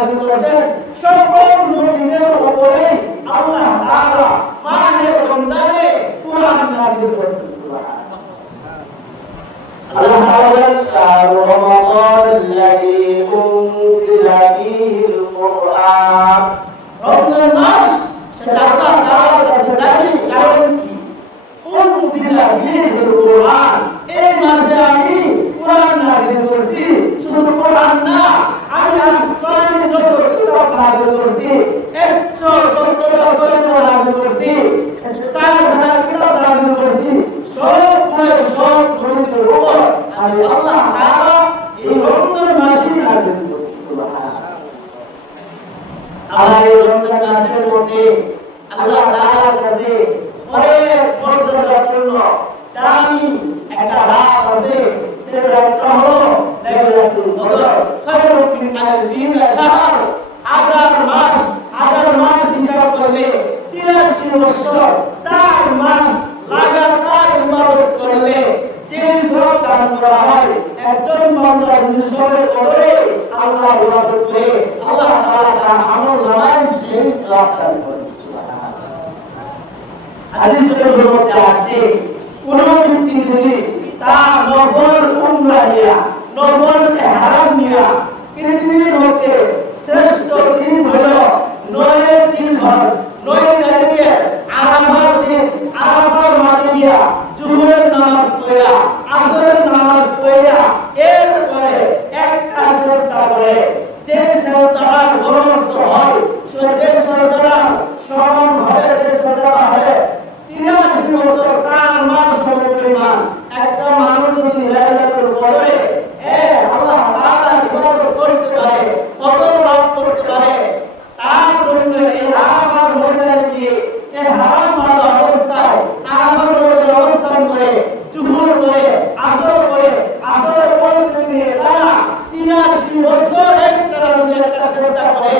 নাযিল করেছেন সকল নবীদের উপরে আল্লাহ তাআলা মাহে রমজানে কুরআন নাযিল করেছেন সুবহানাল্লাহ। আল্লাহ তাআলা বলেন শাহরু রমাদানাল্লাযী উনজিলা ফীহিল কুরআন। রমজান মাস সেটা আল্লাহ তাআলার কাছে দাবি, কারণ কি? উনজিলা ফীহিল কুরআন, এই মাসে আমি কুরআন নাযিল করেছি। শুধু কুরআন না, আমি আসমানি যত কিতাব নাযিল করেছি, 114টা সূরা নাযিল করেছি, 4,000 কিতাব নাযিল করেছি, সবগুলো সব নবীদের উপর আমি আল্লাহ তাআলা এই রমজান মাসে নাযিল করেছি। সুবহানাল্লাহ। আর এই রমজান মাসের মধ্যে আল্লাহ তাআলার কাছে অনেক মর্যাদাপূর্ণ দামি একটা রাত আছে, সে রাতটা হলো লাইলাতুল কদর। খায়রুম মিন আলফিনা শাহর, হাজার মাস হিসাব করলে 83 বছর 4 মাস লাগাতার ইবাদত করলে যে সওয়াব দান করা হয়, একজন বান্দা যদি সবে কদরে আল্লাহ ইবাদত করে আল্লাহ তাআলা তার আমলনামায় সেই সওয়াব দান করেন। হাদিসের মধ্যে আছে কোন ব্যক্তি যদি তার নফল উমরা নিয়া, নফল ইহরাম নিয়া পৃথিবীর মধ্যে শ্রেষ্ঠ দিন হলো 9 জিলহজ, 9 তারিখে আরাফার দিন, আরাফার মাঠে গিয়া জুহরের নামাজ পড়া, আসরের নামাজ পড়া, এরপরে একটা সেজদা করে, যে সেজদাটা গ্রহণযোগ্য হয়, যে সেজদাটা সমান হয়, যে সেজদাটা হয় 83 বছর 4 মাস পরিমাণ একটা মানুষ যদি লাইলাতুল কদরে আল্লাহ তাআলা ইবাদত করতে পারে, কদর লাভ করতে পারে, তার জন্য এই আরাফার ময়দানে গিয়ে এই হারাম বাঁধা অবস্থায় আরাফার ময়দানে অবস্থান করে জুহুর করে আসর করে, আসরের পর থেকে তারা 83 বছর একটানা যদি একটা সেজদা করে,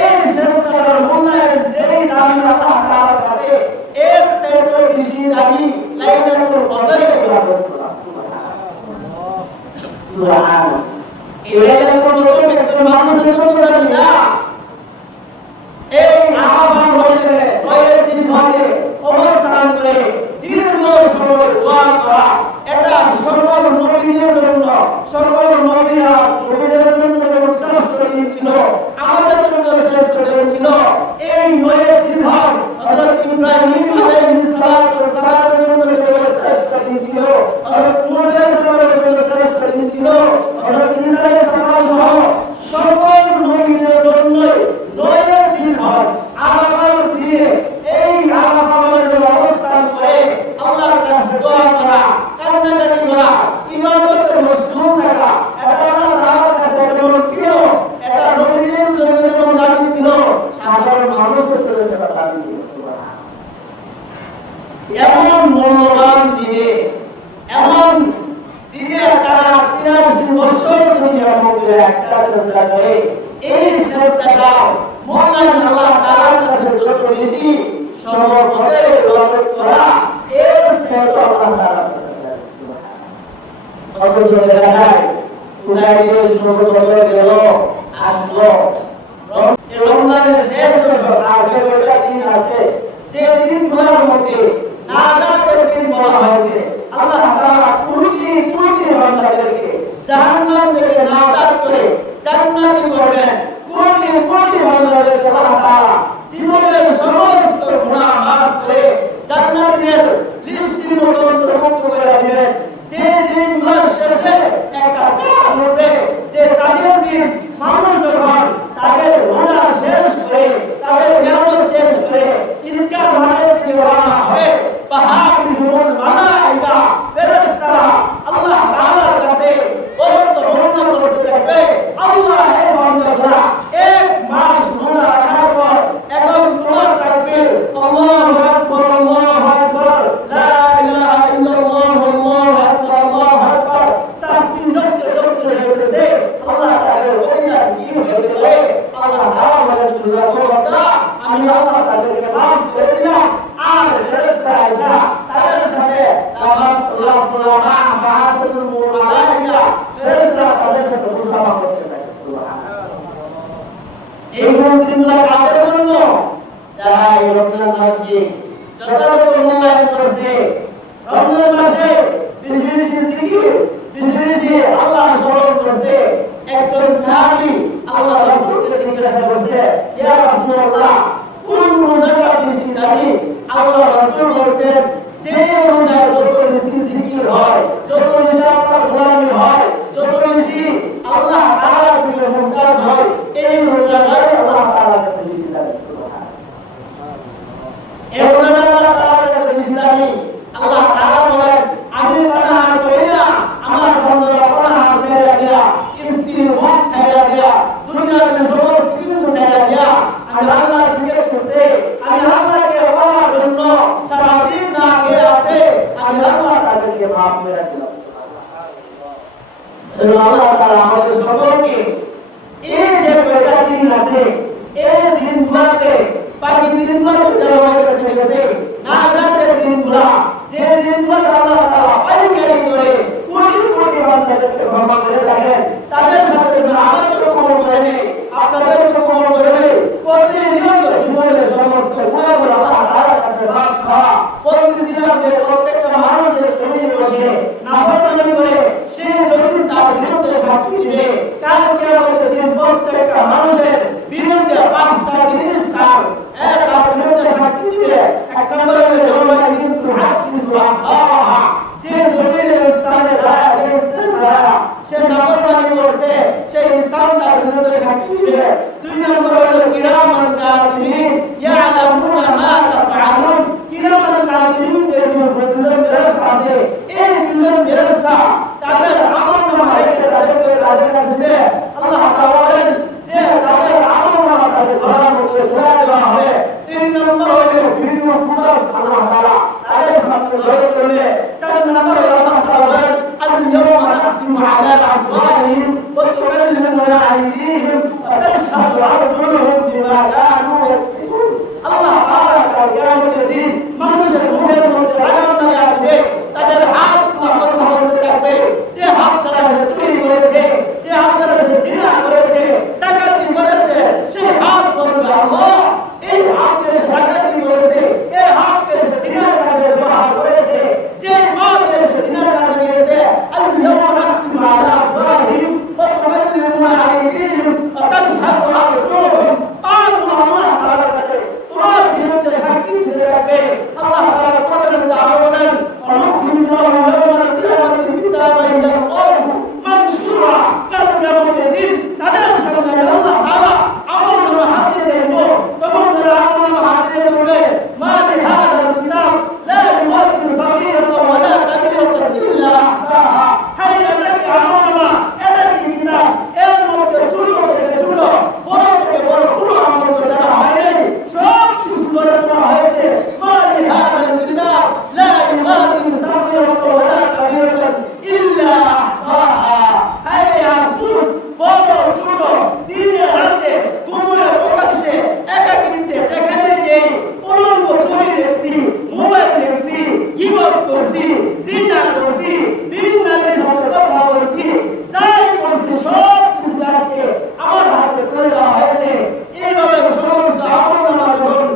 এই সেজদার মূল্যায়ন যেই দামি আল্লাহ তাআলার কাছে, এর চাইতে বেশি দামি লাইলাতুল কদরে ইবাদত করা। সুবহানাল্লাহ, সুবহানাল্লাহ। এই লাইলাতুল কদর একজন মানুষের জন্য দামি না। এই আরাফার ময়দানে 9 দিন ধরে অবস্থান করে দীর্ঘ সময় দোয়া করা, এটা সকল নবীদের জন্য, সকল নবীরা নবীদের জন্য শ্রেষ্ঠ দিন ছিল, আমাদের জন্য শ্রেষ্ঠ দিন ছিল। এই 9 দিন ধরে হযরত ইব্রাহিম আলাইহিস সালাতু ওয়াস সালামের জন্য শ্রেষ্ঠ দিন ছিল, হযরত মুসা আলাইহিস সালামের জন্য শ্রেষ্ঠ দিন ছিল, হযরত ঈসা আলাইহিস সালাম সহ সকল নবীদের জন্য 9 দিন ধরে আরাফার দিনে এই আরাফার অবস্থান করে আল্লাহর কাছে দোয়া করা, কান্নাকাটি করা, ইবাদতে মশগুল থাকা, এটা আল্লাহ তাআলার কাছে কেমন প্রিয়, এটা নবীদের জন্য যেমন দামি ছিল, সাধারণ মানুষের জন্য এটা দামি ছিল। এমন মূল্যবান দিনে, এমন দিনে তারা 83 বছর যদি এমন করে একটা সেজদা করে, এই সেজদাটা মূল্যায়ন আল্লাহ তাআলার কাছে যত বেশি, সর্বপ্রকার ইবাদত করা এর চাইতে আল্লাহ তাআলার কাছে কত দেখা যায়। কোথায় গিয়ে শুরু করে গেল, আসলো এই রমজানের শেষ দশক, আগে কয়টা দিন আছে, যে দিনগুলোর মধ্যে নাজাতের দিন বলা হয়েছে, আল্লাহ তাআলা কোটি কোটি বান্দাদেরকে জাহান্নাম থেকে নাজাত করে জান্নাতি করবেন। কোটি কোটি বান্দাদেরকে আল্লাহ তাআলা জীবনের সমস্ত গুনাহ মাফ করে জান্নাতীদের লিস্টের মধ্যে অন্তর্ভুক্ত করে দিবেন। যে দিনগুলোর শেষে একটা চাঁদ উঠবে, যে চাঁদের দিন মানুষ যখন তাদের রোজা শেষ করে, তাদের নিয়ামত শেষ করে ঈদগাহ মাঠের দিকে রওনা হবে, বাহাবিহুল মালায়েকা ফেরেশতারা আল্লাহ তাআলার কাছে বরত্ব বর্ণনা করতে থাকবে, আল্লাহ এই বান্দারা 1 মাস রোজা রাখার পর এখন তোমার তাকবীর আল্লাহু আকবার, আল্লাহু আকবার, লা ইলাহা ইল্লাল্লাহ, আল্লাহু আকবার, আল্লাহু আকবার, তাসবিহ যত যেতেছে, আল্লাহ তাদের মাফ করে দিল। আল্লাহ তাআলা আমাদের সকলকে এই যে কয়টা দিন আছে এই দিনগুলোতে বাকি দিনগুলো তো যারা গেছে না জাতের দিনগুলো যে দিনগুলো আল্লাহ তাআলা পাইকারি করে কোটি কোটি বান্দাদেরকে ক্ষমা করে থাকেন তাদের সাথে আমাদের কবুল করে নেই আপনাদের কবুল করে নেই প্রতিনিয়ত জীবনের সমস্ত গুনাহগুলো আল্লাহ তাআলার কাছে মাফ চাওয়া বলতেছিলাম যে প্রত্যেকটা মানুষ যে জমিনে বসে নাফরমানি করে সেই জমিন তার বিরুদ্ধে সাক্ষী দিবে কাল কিয়ামতের দিন প্রত্যেকটা মানুষের বিরুদ্ধে পাঁচটা জিনিস তার বিরুদ্ধে সাক্ষী দিবে। এক নম্বরে হলো ইয়াউমাল দিনতুল হাক্কিল আল্লাহ যে জমিনের স্থানে দাঁড়ায় সে নাফরমানি করছে সেই স্থান তার বিরুদ্ধে সাক্ষী দিবে। দুই নম্বরে হলো কিরামান কাতিবিন ইয়ালামুনা মা তাফআলুন কিরামান কাতিবিন যে দুজন ফেরেশতা আছে এই দুজন ফেরেশতা তাদের আমলনামা রেখে তাদেরকে কাজে দিবে। আল্লাহ তাআলা বলেন যে তাদের আমলনামা তাদের গলার মধ্যে ঝুলিয়ে দেওয়া হবে। তিন নম্বর হলো ভিডিও ফুটেজ আল্লাহ তাআলা তাদের সামনে ধরে করবে। চার নম্বর হলো আল্লাহ তাআলা বলেন আল ইয়াওমা নাখতিমু আলা আফওয়াহিহিম ওয়া তুকাল্লিমুনা আইদিহিম ওয়া তাশহাদু আরজুলুহুম বিমা কানু ইয়াকসিবুন। আল্লাহ তাআলা কাল কিয়ামতের দিন মানুষের মুখের মধ্যে লাগাম লাগিয়ে দিবে তাদের হাতগুলো কথা বলতে থাকবে যে হাত দ্বারা চুরি করেছে যে হাত দ্বারা জিনা করেছে ডাকাতি করেছে সেই হাত বলবে আল্লাহ এই হাতকে সে ডাকাতি করেছে এই হাতকে সে জিনার কাজে ব্যবহার করেছে যে হাতকে সে জিনার কাজে গিয়েছে আল ইয়াওমা নাখতিমু আলা আফওয়াহিহিম ওয়া তুকাল্লিমুনা আইদিহিম ওয়া তাশহাদু আরজুলুহুম আল্লাহ তাআলার কাছে তোমার বিরুদ্ধে সাক্ষী দিতে থাকবে। আল্লাহ তাআলা কোরআনের মধ্যে আরো বলেন অনুখরিজুল্লাহু ইয়াওমাল কিয়ামাতি কিতাবান ইয়ালকাহু মানশুরা কাল কিয়ামতের দিন তাদের সামনে আল্লাহ তাআলা আমলনামা হাতে দেব তখন তারা আমলনামা হাতে দেবে মা লিহাদাল কিতাব লা ইউগাদিরু সাগীরাতান ওয়ালা কাবীরাতান ইল্লা আহসাহা হাই নাকি আমলনামা এটা কি কিতাব এর মধ্যে ছোট থেকে ছোট বড় থেকে বড় কোনো আমল যারা হয় নাই সব কিছু করে দেওয়া হয়েছে মা লিহাদাল কিতাব লা ইউগাদিরু সাগীরাতান ওয়ালা কাবীরাতান ইল্লা আহসাহা হাই আফসোস বড় ছোট দিনে রাতে গোপনে প্রকাশ্যে একাকিত্বে যেখানে যেই উলঙ্গ ছবি দেখছি মোবাইল দেখছি গীবত করছি জিনা করছি বিভিন্ন নারীর সাথে কথা বলছি যাই করছি সব কিছু আজকে আমার হাতে তুলে দেওয়া হয়েছে। এইভাবে সমস্ত আমলনামা যখন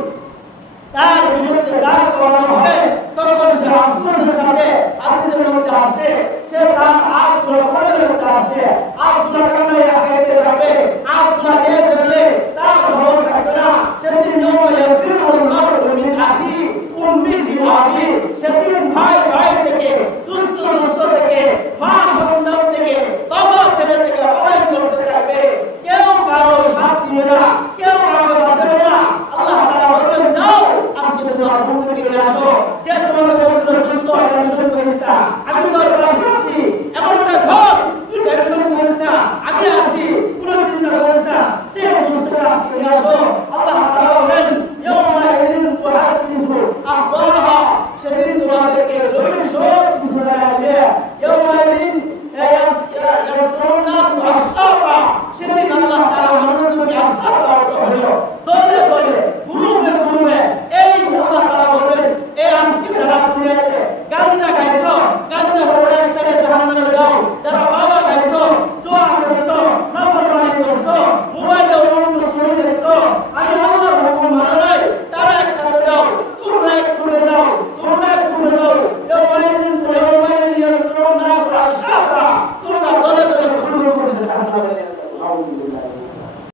তার বিরুদ্ধে দাঁড় করানো হবে তখন সে আফসোসের সাথে হাদিসের মধ্যে আসছে সে তার হাতগুলো কোলের মধ্যে আসছে হাতগুলো কান্নায় আগাইতে থাকবে হাতগুলো দিয়ে ফেলবে তার খবর থাকবে না। সেদিন ইয়াউমা ইয়াফিরুল মারউ মিন আখিহি উম্মিহি আবি সেদিন ভাই ভাই থেকে দুষ্ট দুষ্ট থেকে মা সন্তান থেকে বাবা ছেলে থেকে পলায়ন করতে থাকবে কেউ কারো সাথ দিবে না কেউ কাউকে বাঁচাবে না। আল্লাহ তাআলা বলবেন যাও আজকে তোমার বন্ধুকে নিয়ে আসো যে তোমাকে বলছিল দুষ্ট টেনশন করিস না আমি তোর পাশে আছি এমনটা ঘর তুই টেনশন করিস না আমি আছি কোনো চিন্তা করিস না সে দুষ্টকে আজকে নিয়ে আসো। আল্লাহ তাআলা বলেন ইয়াউমা ইযিন তুহাদ্দিসু আখবারহা সেদিন তোমাদেরকে জমিন